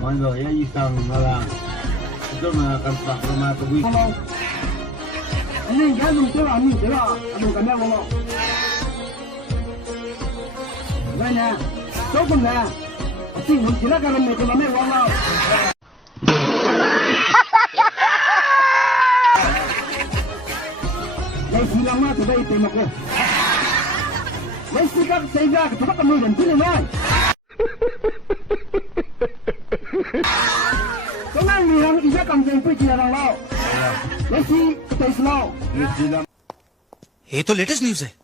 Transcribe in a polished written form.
Mondo, ya isang malang. Ito mga kantak na matuloy. Ano yung gano'n sila? Anong kanya mo? Gana, sokong na. Kasi kung sila karoon mo, kung may wala. May silang mga sabay ito ko. May sikap sa iga, kapag kami rin, sila na. Kung ang niyang isa kang siyempre sinarang lao. May si Tays lao. ये तो latest news है।